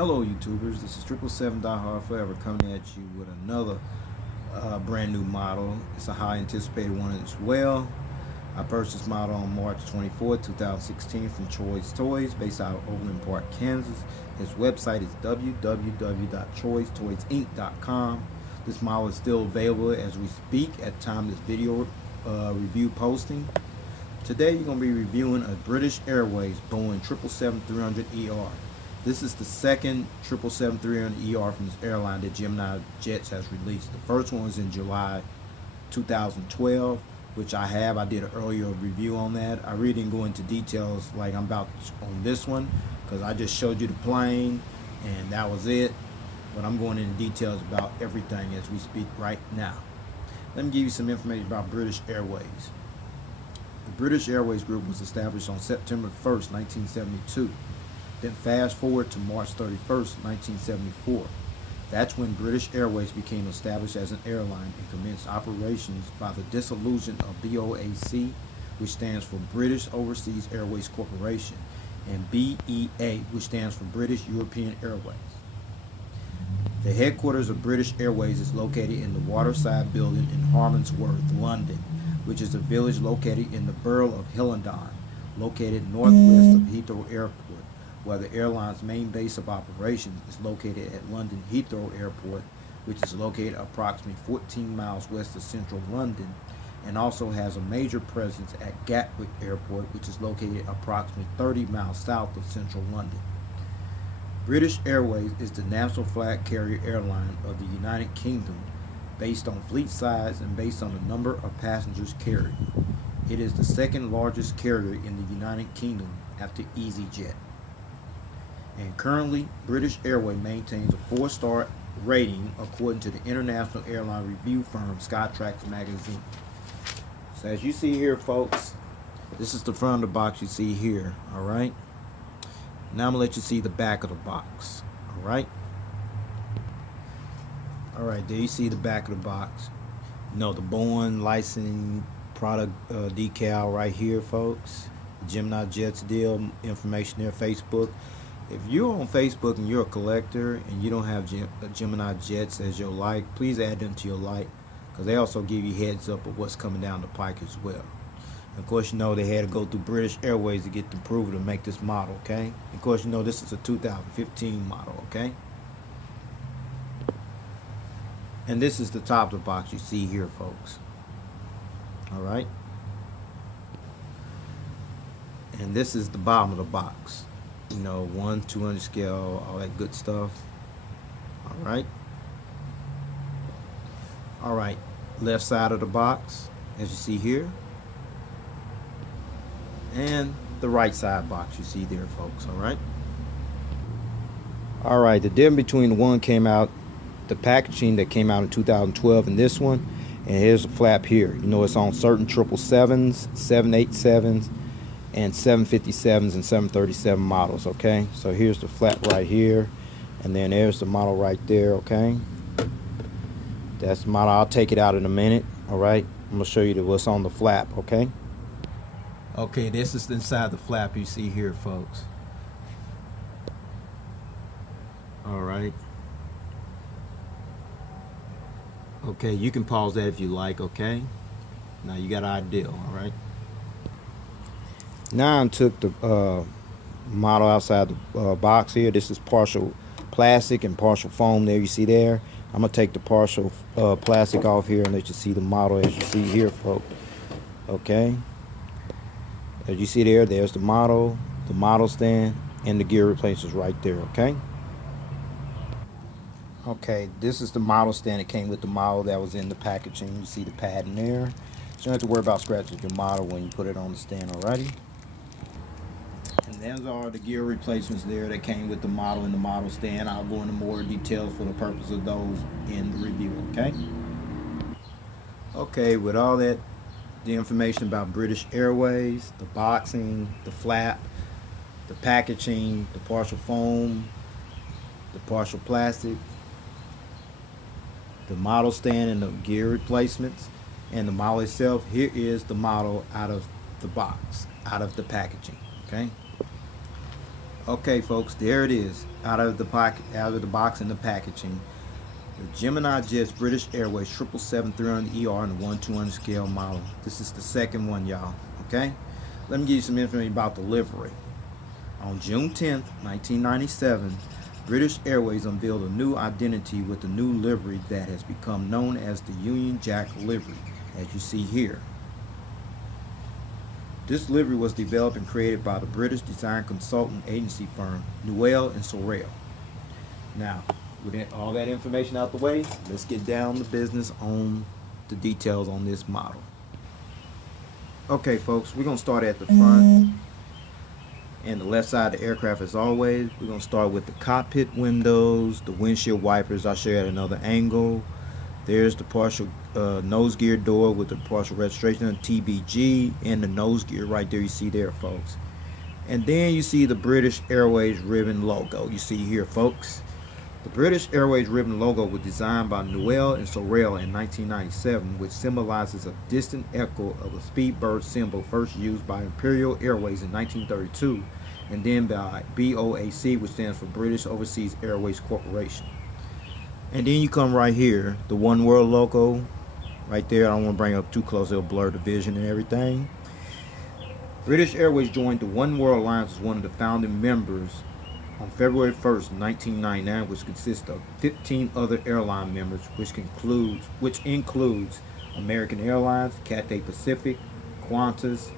Hello YouTubers, this is 777 Die Hard Forever coming at you with another brand new model. It's a high anticipated one as well. I purchased this model on March 24, 2016 from Choice Toys based out of Overland Park, Kansas. His website is www.choicetoysinc.com. This model is still available as we speak at the time of this video review posting. Today you're going to be reviewing a British Airways Boeing 777-300ER. This is the second 777-300ER from this airline that Gemini Jets has released. The first one was in July 2012, which I did an earlier review on that. I really didn't go into details like I'm about on this one because I just showed you the plane and that was it. But I'm going into details about everything as we speak right now. Let me give you some information about British Airways. The British Airways Group was established on September 1st, 1972. Then fast forward to March 31st, 1974. That's when British Airways became established as an airline and commenced operations by the dissolution of BOAC, which stands for British Overseas Airways Corporation, and BEA, which stands for British European Airways. The headquarters of British Airways is located in the Waterside Building in Harmondsworth, London, which is a village located in the borough of Hillendon, located northwest of Heathrow Airport, where the airline's main base of operations is located at London Heathrow Airport, which is located approximately 14 miles west of central London, and also has a major presence at Gatwick Airport, which is located approximately 30 miles south of central London. British Airways is the national flag carrier airline of the United Kingdom based on fleet size and based on the number of passengers carried. It is the second largest carrier in the United Kingdom after EasyJet. And currently, British Airways maintains a 4-star rating according to the international airline review firm Skytrax magazine. So as you see here, folks, this is the front of the box you see here, alright? Now I'm going to let you see the back of the box, alright? Alright, there you see the back of the box. You know, the Boeing licensing product decal right here, folks. Gemini Jets deal, information there, Facebook. If you're on Facebook and you're a collector and you don't have Gemini Jets as your like, please add them to your like, because they also give you heads up of what's coming down the pike as well. And of course, you know they had to go through British Airways to get the approval to make this model, okay? And of course, you know this is a 2015 model, okay? And this is the top of the box you see here, folks. All right? And this is the bottom of the box. You know, 1/200 scale, all that good stuff. Alright. Alright, left side of the box, as you see here. And the right side box you see there, folks. Alright. Alright, the difference between the one came out, the packaging that came out in 2012 and this one, and here's a flap here. You know, it's on certain 777s, 787s, and 757s and 737 models, okay? So here's the flap right here, and then there's the model right there, okay? That's the model. I'll take it out in a minute, all right? I'm gonna show you what's on the flap, okay? Okay, this is inside the flap you see here, folks. All right. Okay, you can pause that if you like, okay? Now you got an idea, all right? Now I took the model outside the box here. This is partial plastic and partial foam there you see there. I'm going to take the partial plastic off here and let you see the model as you see here, folks. Okay. As you see there, there's the model stand, and the gear replacements right there, okay? Okay, this is the model stand that came with the model that was in the packaging. You see the pad in there. So you don't have to worry about scratching your model when you put it on the stand already. And those are the gear replacements there that came with the model and the model stand. I'll go into more details for the purpose of those in the review, okay? Okay, with all that, the information about British Airways, the boxing, the flap, the packaging, the partial foam, the partial plastic, the model stand and the gear replacements, and the model itself, here is the model out of the box, out of the packaging, okay? Okay, folks, there it is, out of the box and the packaging. The Gemini Jets British Airways 777-300ER in the 1/200 scale model. This is the second one, y'all. Okay, let me give you some information about the livery. On June 10th, 1997, British Airways unveiled a new identity with the new livery that has become known as the Union Jack livery, as you see here. This livery was developed and created by the British design consultant agency firm Newell and Sorrell. Now, with all that information out the way, let's get down to business on the details on this model. Okay, folks, we're going to start at the front and the left side of the aircraft. As always, we're going to start with the cockpit windows, the windshield wipers. I'll show you at another angle. There's the partial nose gear door with the partial registration on TBG and the nose gear right there, you see there, folks. And then you see the British Airways ribbon logo. You see here, folks. The British Airways ribbon logo was designed by Newell and Sorrell in 1997, which symbolizes a distant echo of the Speedbird symbol first used by Imperial Airways in 1932, and then by BOAC, which stands for British Overseas Airways Corporation. And then you come right here, the One World logo, right there. I don't want to bring it up too close, it'll blur the vision and everything. British Airways joined the One World Alliance as one of the founding members on February 1st, 1999, which consists of 15 other airline members, which includes American Airlines, Cathay Pacific, Qantas,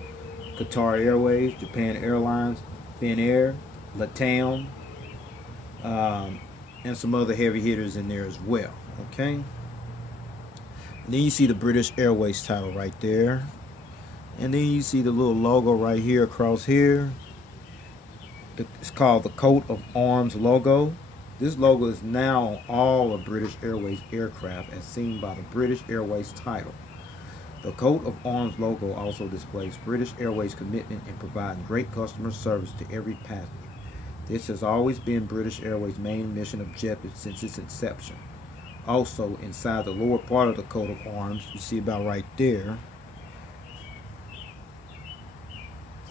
Qatar Airways, Japan Airlines, Finnair, LATAM, and some other heavy hitters in there as well. Okay. And then you see the British Airways title right there. And then you see the little logo right here across here. It's called the coat of arms logo. This logo is now on all of British Airways aircraft as seen by the British Airways title. The coat of arms logo also displays British Airways commitment in providing great customer service to every passenger. This has always been British Airways' main mission objective since its inception. Also, inside the lower part of the coat of arms, you see about right there,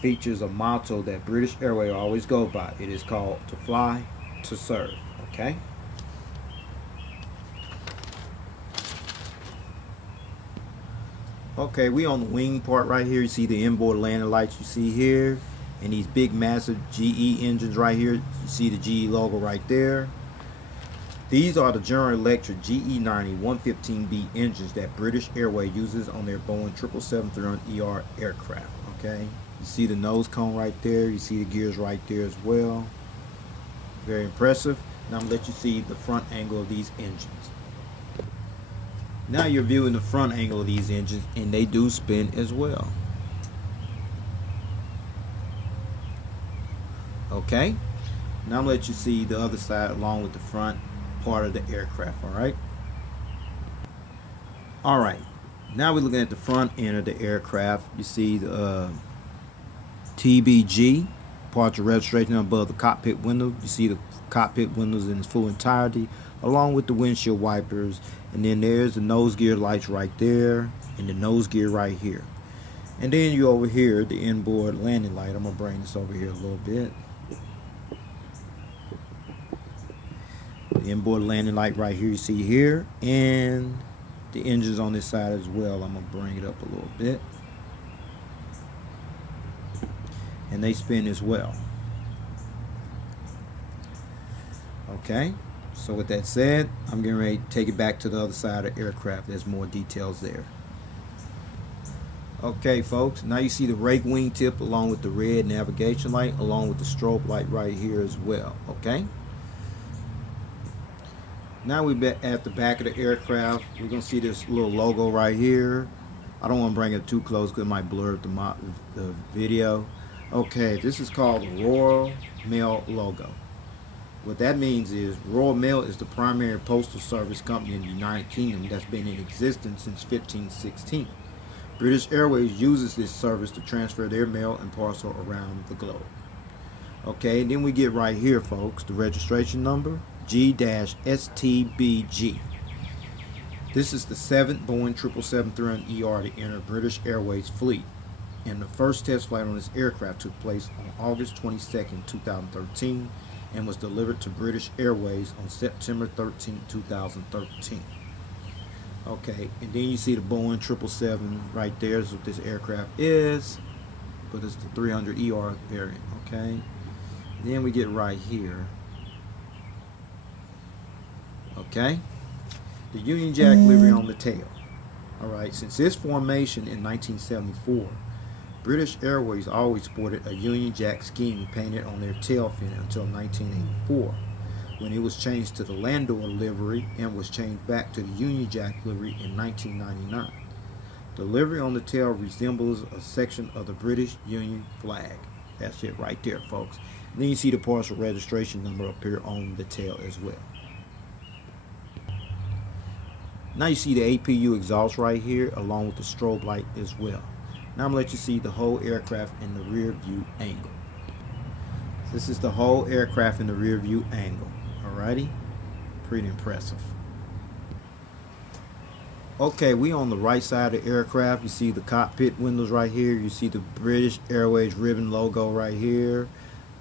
features a motto that British Airways always go by. It is called "To Fly, to Serve." Okay. Okay, we on the wing part right here. You see the inboard landing lights you see here, and these big massive GE engines right here. You see the GE logo right there. These are the General Electric GE90 115B engines that British Airways uses on their Boeing 777-300ER aircraft. Okay. You see the nose cone right there. You see the gears right there as well. Very impressive. Now I'm going to let you see the front angle of these engines. Now you're viewing the front angle of these engines, and they do spin as well. Okay. Now I'm going to let you see the other side along with the front part of the aircraft. Alright. Alright. Now we're looking at the front end of the aircraft. You see the TBG, partial registration above the cockpit window. You see the cockpit windows in its full entirety, along with the windshield wipers. And then there's the nose gear lights right there, and the nose gear right here. And then you over here, the inboard landing light. I'm gonna bring this over here a little bit. The inboard landing light right here, you see here, and the engines on this side as well. I'm gonna bring it up a little bit. And they spin as well. Okay, so with that said, I'm getting ready to take it back to the other side of the aircraft. There's more details there. Okay, folks, now you see the rake wing tip along with the red navigation light, along with the strobe light right here as well. Okay, now we're at the back of the aircraft. We're gonna see this little logo right here. I don't want to bring it too close because it might blur up the video. Okay, this is called the Royal Mail logo. What that means is Royal Mail is the primary postal service company in the United Kingdom that's been in existence since 1516. British Airways uses this service to transfer their mail and parcel around the globe. Okay, then we get right here, folks, the registration number, G-STBG. This is the 7th Boeing 777-300ER to enter British Airways fleet. And the first test flight on this aircraft took place on August 22nd, 2013, and was delivered to British Airways on September 13, 2013. Okay, and then you see the Boeing 777 right there is what this aircraft is, but it's the 300ER variant. Okay, and then we get right here. Okay, the Union Jack livery on the tail. Alright, since its formation in 1974, British Airways always sported a Union Jack scheme painted on their tail fin until 1984, when it was changed to the Landor livery and was changed back to the Union Jack livery in 1999. The livery on the tail resembles a section of the British Union flag. That's it right there, folks. And then you see the partial registration number up here on the tail as well. Now you see the APU exhaust right here along with the strobe light as well. Now I'm going to let you see the whole aircraft in the rear view angle. This is the whole aircraft in the rear view angle. Alrighty? Pretty impressive. Okay, we on the right side of the aircraft. You see the cockpit windows right here. You see the British Airways ribbon logo right here.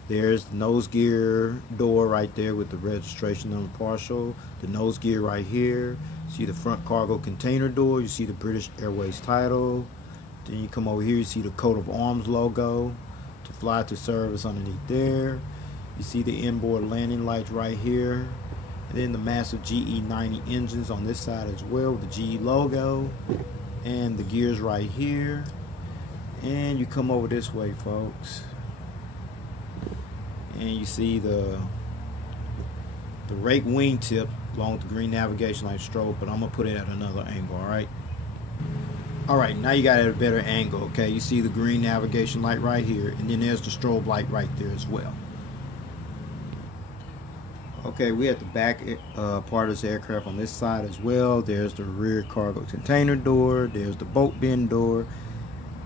There's the nose gear door right there with the registration number partial. The nose gear right here. See the front cargo container door. You see the British Airways title. Then you come over here, you see the coat of arms logo to fly to service underneath there. You see the inboard landing lights right here. And then the massive GE90 engines on this side as well with the GE logo. And the gears right here. And you come over this way, folks. And you see the rake wingtip along with the green navigation light strobe, but I'm going to put it at another angle, alright? Alright, now you got it at a better angle, okay? You see the green navigation light right here, and then there's the strobe light right there as well. Okay, we at the back part of this aircraft on this side as well. There's the rear cargo container door, there's the boat bin door,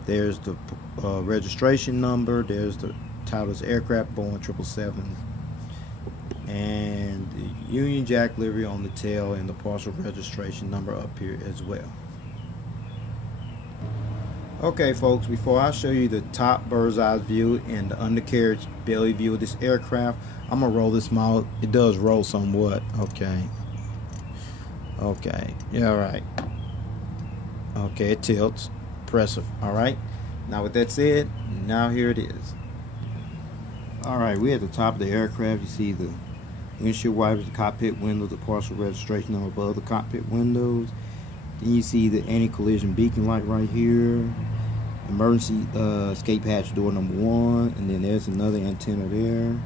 there's the registration number, there's the Title.The aircraft, Boeing 777, and the Union Jack livery on the tail and the partial registration number up here as well. Okay, folks, before I show you the top bird's eye view and the undercarriage belly view of this aircraft, I'm gonna roll this mount. It does roll somewhat. Okay, yeah, all right. Okay, it tilts. Impressive. All right, now with that said, now here it is. All right, we're at the top of the aircraft. You see the windshield wipers, the cockpit windows, the partial registration number above the cockpit windows. Then you see the anti-collision beacon light right here, emergency escape hatch door number 1, and then there's another antenna there.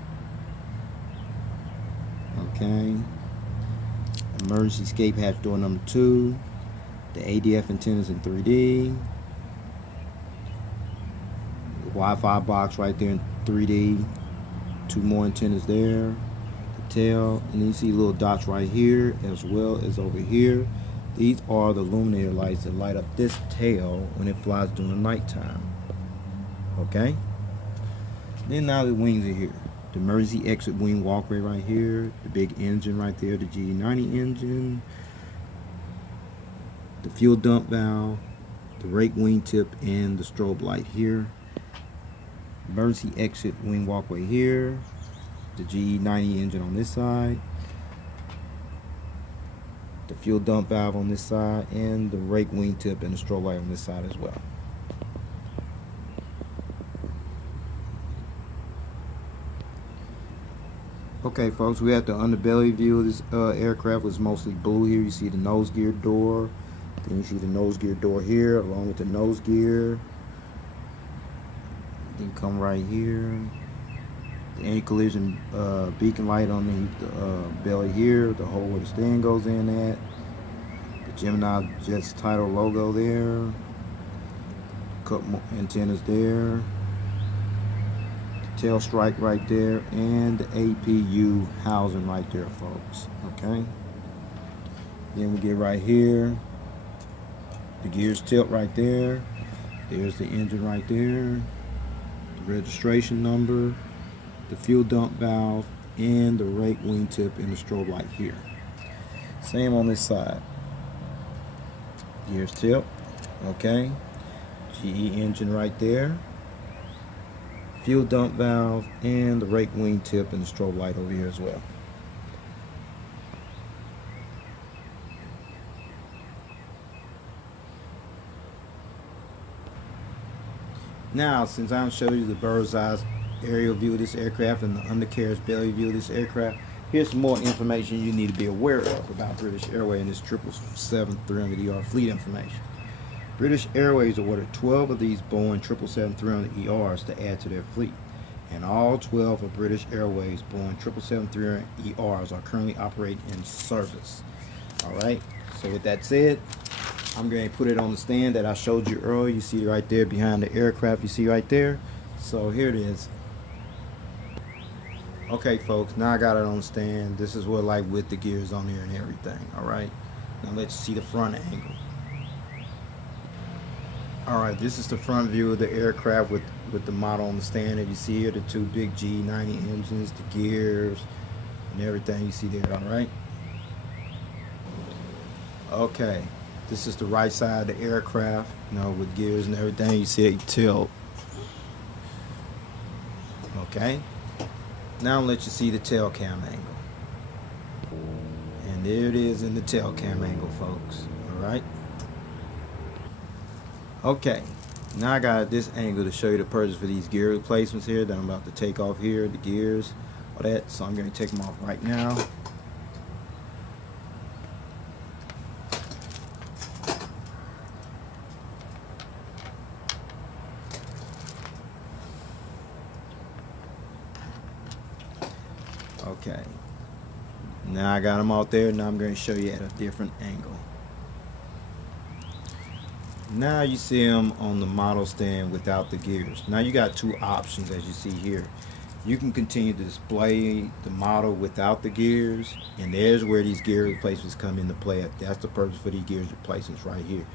Okay, emergency escape hatch door number 2, the ADF antennas in 3D, the Wi-Fi box right there in 3D, 2 more antennas there, the tail, and then you see little dots right here as well as over here. These are the illuminator lights that light up this tail when it flies during nighttime. Okay? Then now the wings are here. The emergency exit wing walkway right here. The big engine right there, the GE90 engine. The fuel dump valve. The rake wingtip and the strobe light here. Emergency exit wing walkway here. The GE90 engine on this side. The fuel dump valve on this side, and the rake wingtip and the strobe light on this side as well. Okay, folks, we have the underbelly view of this aircraft. Was mostly blue here. You see the nose gear door. Then you see the nose gear door here, along with the nose gear. Then come right here. The anti-collision beacon light underneath the belly here, the hole where the stand goes in at, the Gemini Jets title logo there, couple antennas there, the tail strike right there, and the APU housing right there, folks. Okay, then we get right here, the gears tilt right there, there's the engine right there, the registration number, the fuel dump valve, and the rake wingtip and the strobe light here. Same on this side. Gears tilt. Okay. GE engine right there, fuel dump valve, and the rake wing tip and the strobe light over here as well. Now, since I'm showing you the bird's eye aerial view of this aircraft and the undercarriage belly view of this aircraft, here's some more information you need to be aware of about British Airways and this 777-300ER fleet information. British Airways ordered 12 of these Boeing 777-300ERs to add to their fleet, and all 12 of British Airways Boeing 777-300ERs are currently operating in service. Alright, so with that said, I'm going to put it on the stand that I showed you earlier. You see right there behind the aircraft, you see right there. So here it is. Okay folks, now I got it on the stand. This is what like with the gears on there and everything. Alright, now let's see the front angle. Alright, this is the front view of the aircraft with the model on the stand. And you see here the two big G90 engines, the gears and everything you see there. Alright, okay, this is the right side of the aircraft, you know, with gears and everything. You see it tilt. Okay, now I'm gonna let you see the tail cam angle, and there it is in the tail cam angle, folks. Alright, okay, now I got this angle to show you the purchase for these gear replacements here that I'm about to take off here, the gears, all that. So I'm going to take them off right now. Okay, now I got them out there. Now I'm going to show you at a different angle. Now you see them on the model stand without the gears. Now you got two options, as you see here. You can continue to display the model without the gears, and there's where these gear replacements come into play. That's the purpose for these gears replacements right here.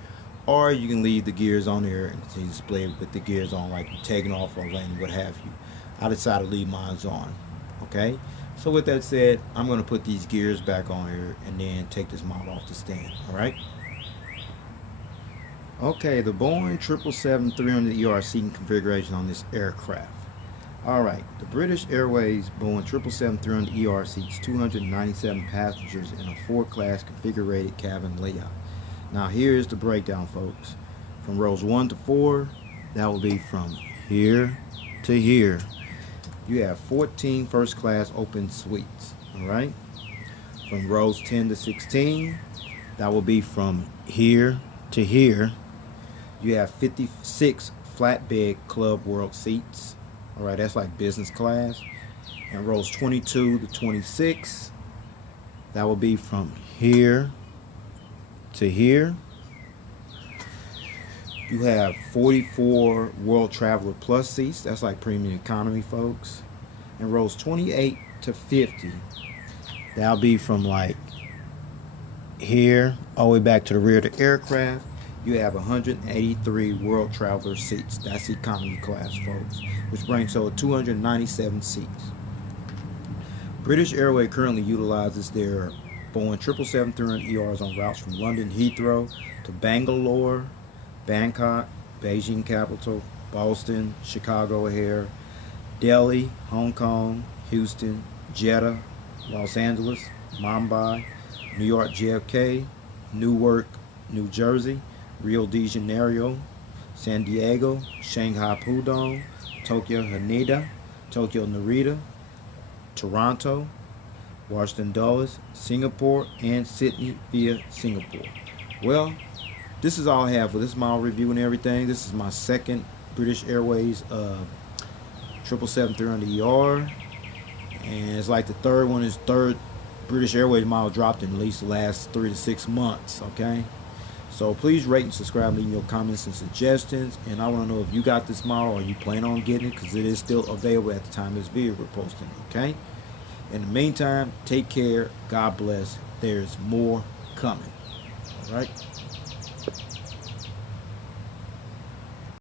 Or you can leave the gears on there and continue to display it with the gears on, like you're taking off or landing, what have you. I decided to leave mine on. Okay, so with that said, I'm going to put these gears back on here and then take this model off the stand. Alright, okay, the Boeing 777-300ER seating configuration on this aircraft. Alright, the British Airways Boeing 777-300ER seats 297 passengers in a 4-class configured cabin layout. Now here's the breakdown, folks. From rows 1 to 4, that will be from here to here. You have 14 first class open suites. Alright, from rows 10 to 16, that will be from here to here. You have 56 flatbed Club World seats. Alright, that's like business class. And rows 22 to 26, that will be from here to here. You have 44 World Traveler Plus seats. That's like premium economy, folks. And rows 28 to 50, that'll be from like here all the way back to the rear of the aircraft. You have 183 World Traveler seats. That's economy class, folks, which brings total 297 seats. British Airways currently utilizes their Boeing 777-300ERs on routes from London Heathrow to Bangalore, Bangkok, Beijing Capital, Boston, Chicago O'Hare, Delhi, Hong Kong, Houston, Jeddah, Los Angeles, Mumbai, New York JFK, Newark, New Jersey, Rio de Janeiro, San Diego, Shanghai Pudong, Tokyo Haneda, Tokyo Narita, Toronto, Washington Dulles, Singapore, and Sydney via Singapore. Well, this is all I have for this model review and everything. This is my second British Airways 777-300ER, and it's like the third British Airways model dropped in at least the last 3 to 6 months. Okay, so please rate and subscribe, leave your comments and suggestions, and I want to know if you got this model or you plan on getting it, because it is still available at the time this video we're posting. Okay, in the meantime, take care, God bless, there's more coming. All right.